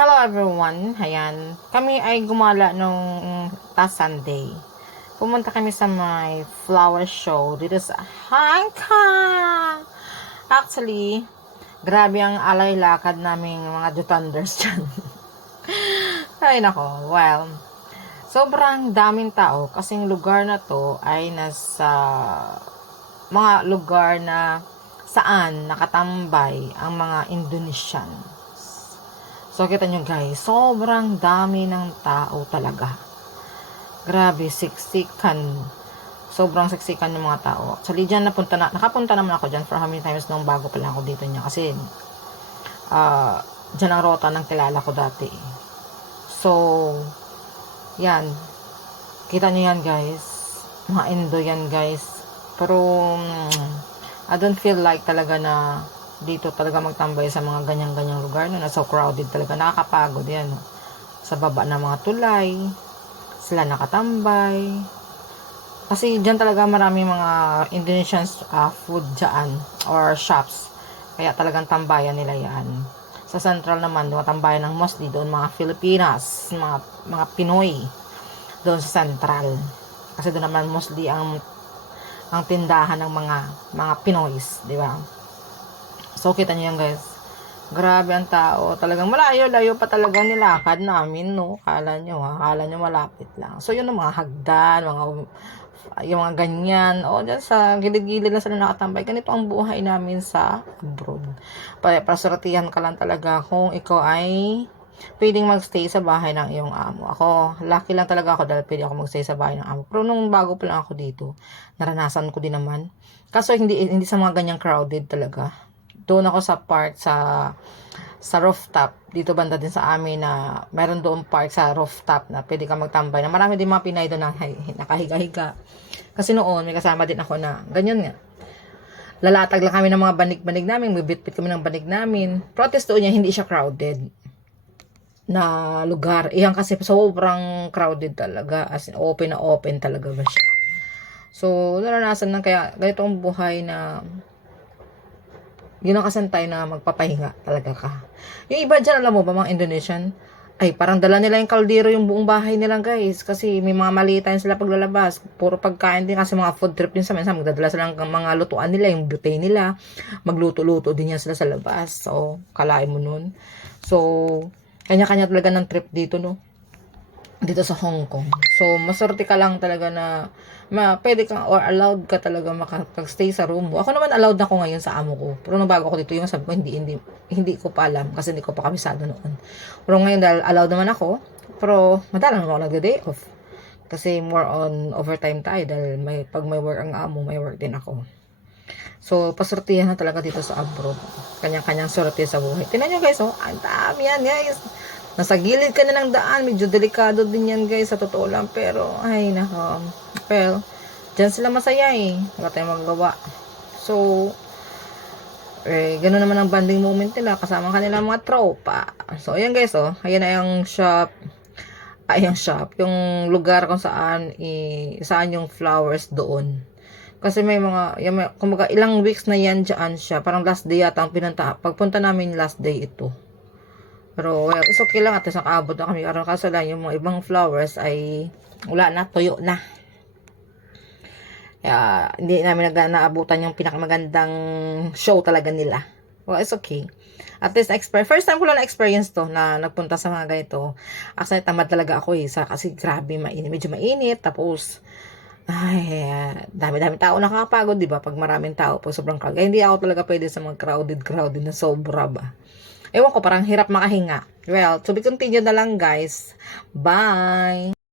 Hello everyone, ayan. Kami ay gumala nung last Sunday. Pumunta kami sa may flower show dito sa Hong Kong. Actually, grabe ang alay lakad naming mga dutanders dyan. Ay nako, well, sobrang daming tao kasing lugar na to ay nasa mga lugar na saan nakatambay ang mga Indonesian. So, kita nyo guys, sobrang dami ng tao talaga. Grabe, siksikan. Sobrang siksikan ng mga tao. Actually, dyan nakapunta naman ako dyan for how many times nung bago pa lang ako dito niya. Kasi, dyan ang rota ng kilala ko dati. So, yan. Kita nyo yan guys. Mga Indo yan guys. Pero, I don't feel like talaga na dito talaga magtambay sa mga ganyang-ganyang lugar na so crowded talaga, nakakapagod yan, no? Sa baba ng mga tulay sila nakatambay kasi dyan talaga maraming mga Indonesian food dyan or shops, kaya talagang tambayan nila yan. Sa central naman, tambayan ng mostly doon mga Filipinas, mga Pinoy doon sa central, kasi doon naman mostly ang tindahan ng mga Pinoys, di ba? So, kita nyo yan guys. Grabe ang tao. Talagang malayo-layo pa talaga nilakad namin, no? Kala nyo malapit lang. So, yun ang mga hagdan, yung mga ganyan. O, dyan sa gilid-gilid lang sila nakatambay. Ganito ang buhay namin sa abroad. Pasortihan ka lang talaga kung ikaw ay pwedeng magstay sa bahay ng iyong amo. Ako, lucky lang talaga ako dahil pwede ako magstay sa bahay ng amo. Pero nung bago pa lang ako dito, naranasan ko din naman. Kaso, hindi sa mga ganyang crowded talaga. Doon ako sa park sa rooftop dito banda din sa amin na meron doon park sa rooftop na pwede ka magtambay na marami din mga Pinay doon na nakahiga-higa. Kasi noon may kasama din ako na ganyan nga, lalatag lang kami ng mga banig-banig namin, bibit-bit kami ng banig namin. Protest doon niya, hindi siya crowded na lugar. Iyan kasi sobrang crowded talaga, as in open na open talaga ba siya. So naranasan na, kaya ganito ang buhay na yun ang kasantay na magpapahinga talaga ka. Yung iba dyan, alam mo ba, mga Indonesian, ay parang dala nila yung kaldero yung buong bahay nila guys. Kasi may mga malita yun sila paglalabas. Puro pagkain din kasi mga food trip din sa minsan. Magdadala sila ng mga lutuan nila, yung buffet nila. Magluto-luto din yan sila sa labas. So, kalain mo nun. So, kanya-kanya talaga ng trip dito, no? Dito sa Hong Kong. So, maswerte ka lang talaga na pwede kang or allowed ka talaga makapag-stay sa room mo. Ako naman allowed na ako ngayon sa amo ko. Pero nung bago ako dito, yung sabi ko, hindi ko pa alam kasi hindi ko pa kabisado noon. Pero ngayon dahil allowed naman ako, pero madalang naman ako nagda-day off. Kasi more on overtime tayo dahil pag may work ang amo, may work din ako. So, pasortihan na talaga dito sa abroad. Kanyang-kanyang sorte sa buhay. Tingnan nyo guys, oh, ang dami yan guys. Nasa gilid ka na ng daan, medyo delikado din yan guys, sa totoo lang, pero ay nako, well, dyan sila masaya eh, wala tayong magagawa. So, ganoon naman ang banding moment nila, kasama kanila mga tropa. So, ayan guys, oh, ayan na yung shop, yung lugar kung saan yung flowers doon. Kasi may kumbaga ilang weeks na yan dyan siya, parang last day yata ang pagpunta namin last day ito. Pero, well, it's okay lang at isang abot na kami. Kaso lang, yung mga ibang flowers ay wala na, tuyo na. Kaya, hindi namin naabutan yung pinakamagandang show talaga nila. Well, it's okay. At least, first time ko lang na-experience to na nagpunta sa mga ganito. Actually, tamad talaga ako eh. Kasi grabe, medyo mainit. Tapos, ay, dami-dami tao nakakapagod, di ba? Pag maraming tao, pag sobrang crowded. Hindi ako talaga pwede sa mga crowded na sobra ba. Ewan ko, parang hirap makahinga. Well, to be continued na lang guys. Bye!